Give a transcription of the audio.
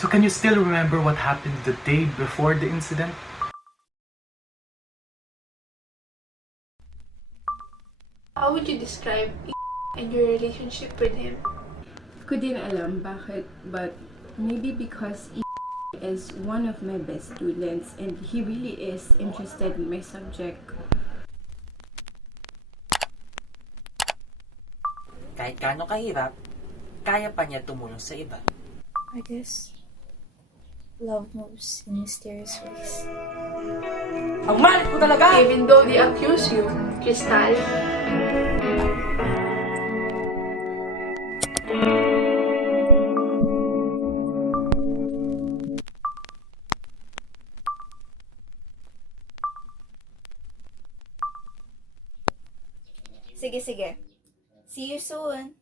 So can you still remember what happened the day before the incident? How would you describe and your relationship with him? Ko din alam bakit, but maybe because is one of my best students and he really is interested in my subject. Kahit gaano kahirap, kaya pa niya tumulong sa iba. I guess love moves in mysterious ways. Ang malit ko talaga! Even though they accuse you, Crystal, Sige, sige. See you soon.